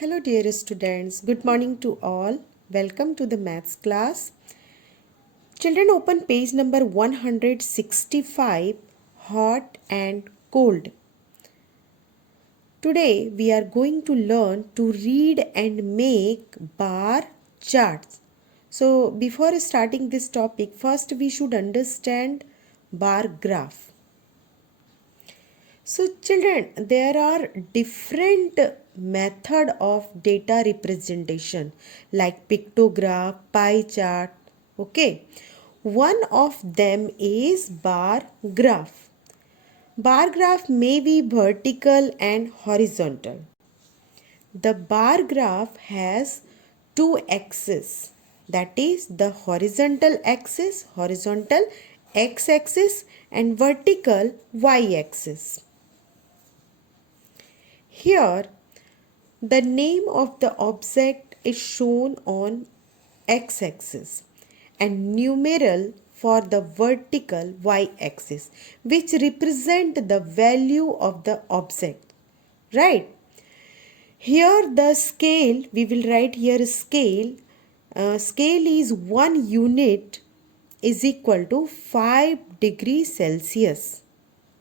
Hello dear students, good morning to all. Welcome to the maths class. Children, open page number 165, hot and cold. Today we are going to learn to read and make bar charts. So before starting this topic, first we should understand bar graph. So children, there are different method of data representation like pictograph, pie chart, okay. One of them is bar graph. Bar graph may be vertical and horizontal. The bar graph has two axes, that is the horizontal axis, horizontal x-axis, and vertical y-axis. Here, the name of the object is shown on x-axis and numeral for the vertical y-axis, which represent the value of the object. Right? Here the scale, we will write here scale. Scale is 1 unit is equal to 5 degrees Celsius.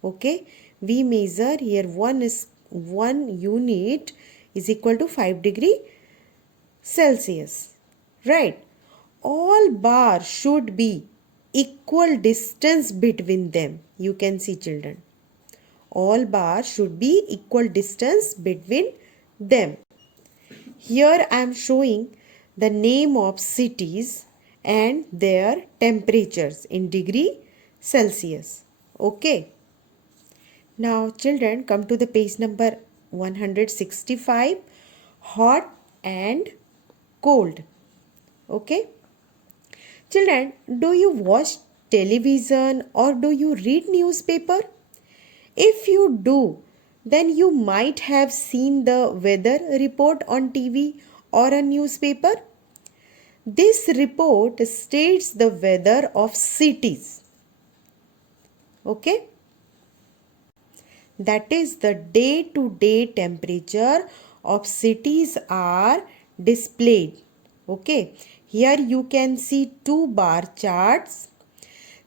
Okay, we measure here 1 unit is equal to 5 degree Celsius. Right? All bars should be equal distance between them. You can see children. All bars should be equal distance between them. Here I am showing the name of cities and their temperatures in degree Celsius. Okay. Now children, come to the page number 165, hot and cold. Okay. Children, do you watch television or do you read newspaper? If you do, then you might have seen the weather report on TV or a newspaper. This report states the weather of cities. Okay? That is the day-to-day temperature of cities are displayed. Okay? Here you can see two bar charts.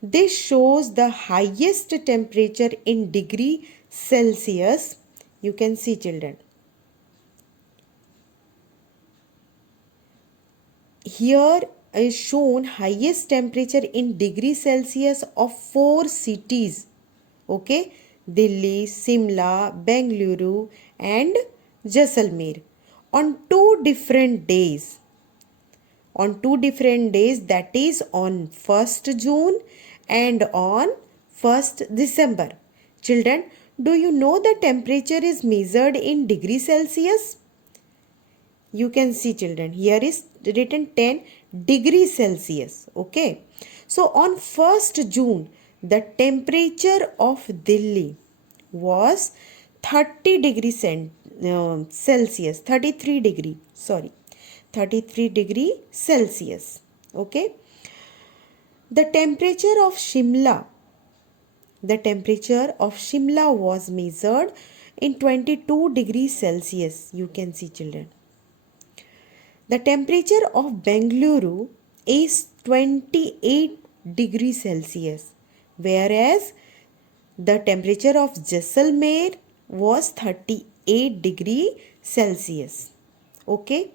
This shows the highest temperature in degree Celsius. You can see children. Here is shown highest temperature in degree Celsius of 4 cities. Okay. Delhi, Simla, Bengaluru and Jaisalmer on 2 different days. On 2 different days, that is on 1st June and on 1st December. Children, do you know the temperature is measured in degree Celsius? You can see children, here is written 10 degrees Celsius. Okay. So on 1st June, the temperature of Delhi was 30 degrees Celsius, 33 degree, sorry, 33 degree Celsius. Okay. The temperature of Shimla was measured in 22 degrees Celsius. You can see children. The temperature of Bengaluru is 28 degrees Celsius, whereas the temperature of Jaisalmer was 38 degrees Celsius. Okay.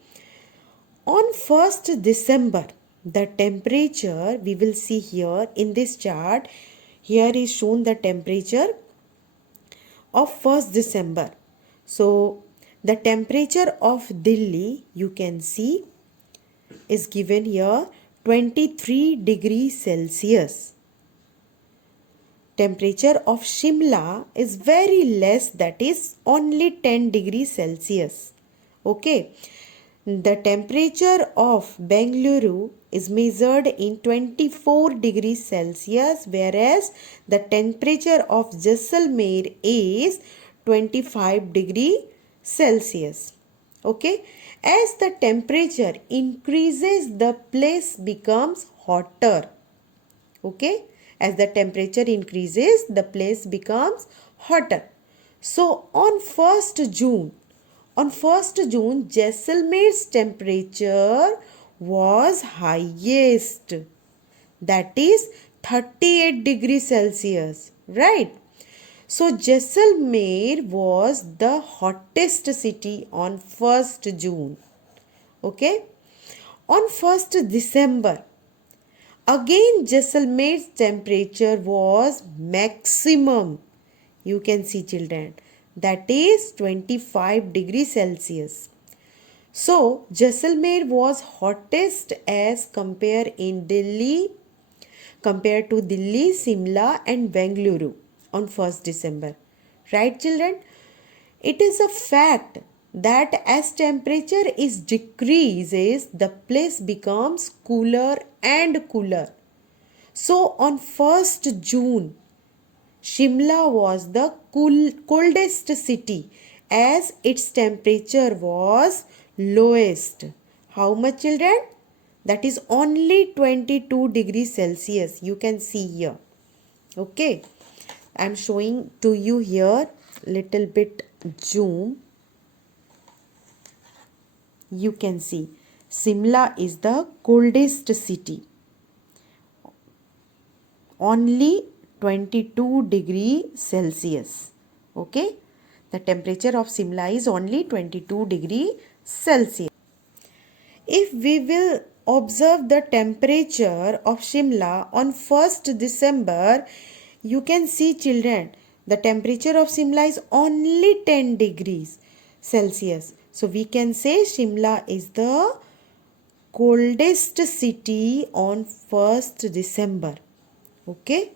On 1st December, the temperature we will see here in this chart. Here is shown the temperature of 1st December. So, the temperature of Delhi, you can see, is given here 23 degrees Celsius. Temperature of Shimla is very less, that is only 10 degrees Celsius. Okay. The temperature of Bengaluru is measured in 24 degrees Celsius, whereas the temperature of Jaisalmer is 25 degrees Celsius. Okay. As the temperature increases, the place becomes hotter. Okay. As the temperature increases, the place becomes hotter. So on 1st June, On 1st June, Jaisalmer's temperature was highest. That is 38 degrees Celsius. Right? So Jaisalmer was the hottest city on 1st June. Okay? On 1st December, again Jaisalmer's temperature was maximum. You can see children. That is 25 degrees Celsius. So Jaisalmer was hottest as compared to Delhi, Simla and Bengaluru on 1st December. Right children? It is a fact that as temperature is decreases, the place becomes cooler and cooler. So on 1st June, Shimla was the coldest city as its temperature was lowest. How much children? That is only 22 degrees Celsius. You can see here. Okay. I am showing to you here little bit zoom. You can see Simla is the coldest city. Only 22 degree Celsius. Okay. The temperature of Simla is only 22 degree Celsius. If we will observe the temperature of Shimla on 1st December, you can see children, the temperature of Shimla is only 10 degrees Celsius. So we can say Shimla is the coldest city on 1st December. Okay.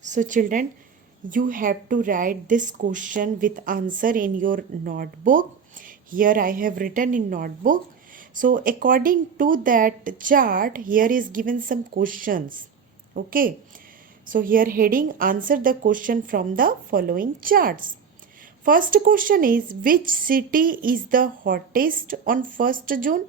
So children, you have to write this question with answer in your notebook. Here I have written in notebook. So according to that chart, here is given some questions. Okay. So here heading, answer the question from the following charts. First question is, which city is the hottest on 1st June?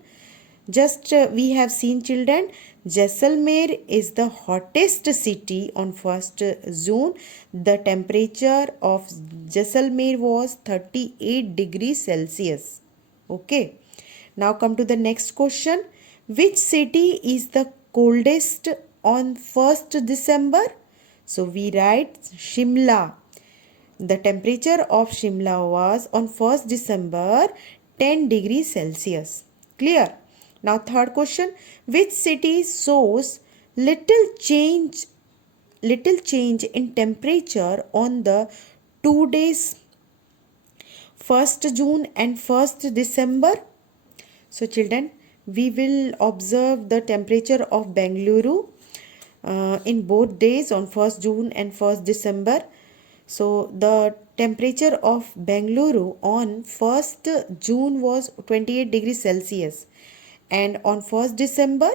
Just we have seen children, Jaisalmer is the hottest city on 1st June. The temperature of Jaisalmer was 38 degrees Celsius. Okay. Now come to the next question. Which city is the coldest on 1st December? So we write Shimla. The temperature of Shimla was on 1st December 10 degrees Celsius. Clear? Now third question, which city shows little change in temperature on the 2 days 1st June and 1st December? So children, we will observe the temperature of Bengaluru in both days on 1st June and 1st December. So the temperature of Bengaluru on 1st June was 28 degrees Celsius and on 1st December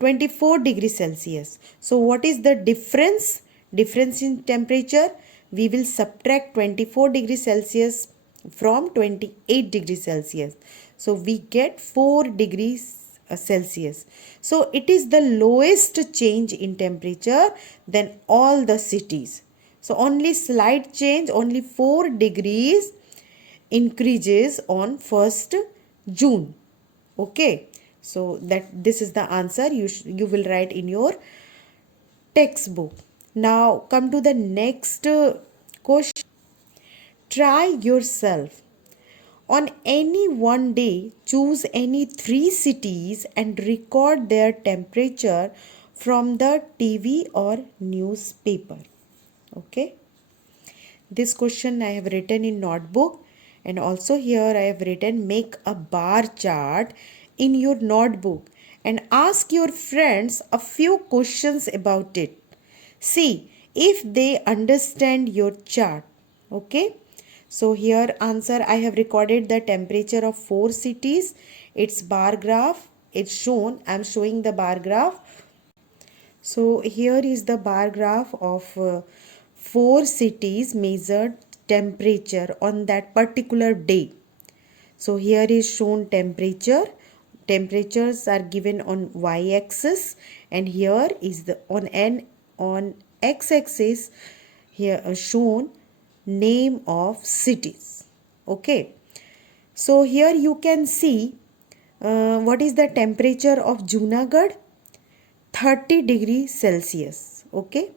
24 degrees Celsius. So what is the difference? Difference in temperature? We will subtract 24 degrees Celsius from 28 degrees Celsius. So we get 4 degrees Celsius. So it is the lowest change in temperature than all the cities. So only slight change, only 4 degrees increases on 1st June. Okay. So this is the answer you will write in your textbook. Now come to the next question. Try yourself. On any one day, choose any 3 cities and record their temperature from the TV or newspaper. Okay. This question I have written in notebook, and also here I have written make a bar chart in your notebook and ask your friends a few questions about it. See if they understand your chart. Okay. So here answer, I have recorded the temperature of 4 cities. Its bar graph. It's shown. I am showing the bar graph. So here is the bar graph of 4 cities measured temperature on that particular day. So here is shown temperature. Temperatures are given on y-axis, and here is the on x-axis here shown name of cities. Okay. So here you can see what is the temperature of Junagadh? 30 degrees Celsius. Okay.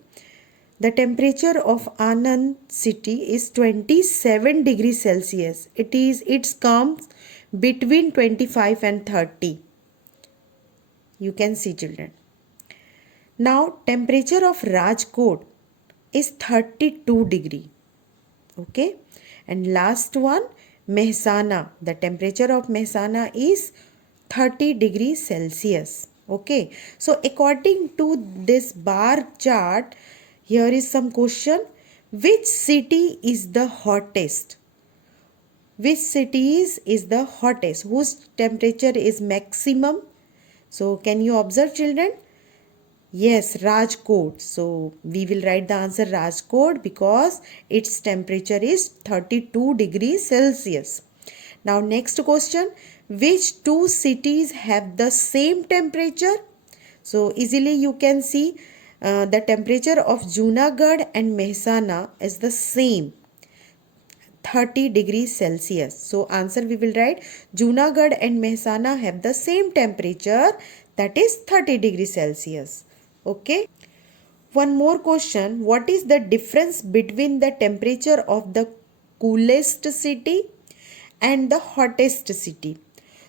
The temperature of Anand city is 27 degrees Celsius. It comes between 25 and 30. You can see, children. Now temperature of Rajkot is 32 degree. Okay. And last one, Mehsana. The temperature of Mehsana is 30 degrees Celsius. Okay. So according to this bar chart, here is some question. Which city is the hottest? Which cities is the hottest? Whose temperature is maximum? So can you observe, children? Yes, Rajkot. So we will write the answer Rajkot because its temperature is 32 degrees Celsius. Now next question. Which two cities have the same temperature? So easily you can see the temperature of Junagadh and Mehsana is the same. 30 degrees Celsius. So answer we will write Junagadh and Mehsana have the same temperature, that is 30 degrees Celsius. Okay. One more question. What is the difference between the temperature of the coolest city and the hottest city?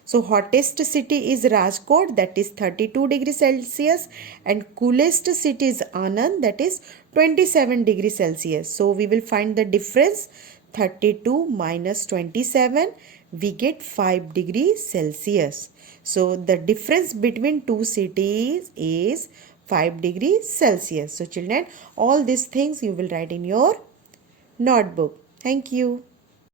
So hottest city is Rajkot, that is 32 degrees Celsius, and coolest city is Anand, that is 27 degrees Celsius. So we will find the difference. 32 minus 27, we get 5 degrees Celsius. So the difference between two cities is 5 degrees Celsius. So children, all these things you will write in your notebook. Thank you.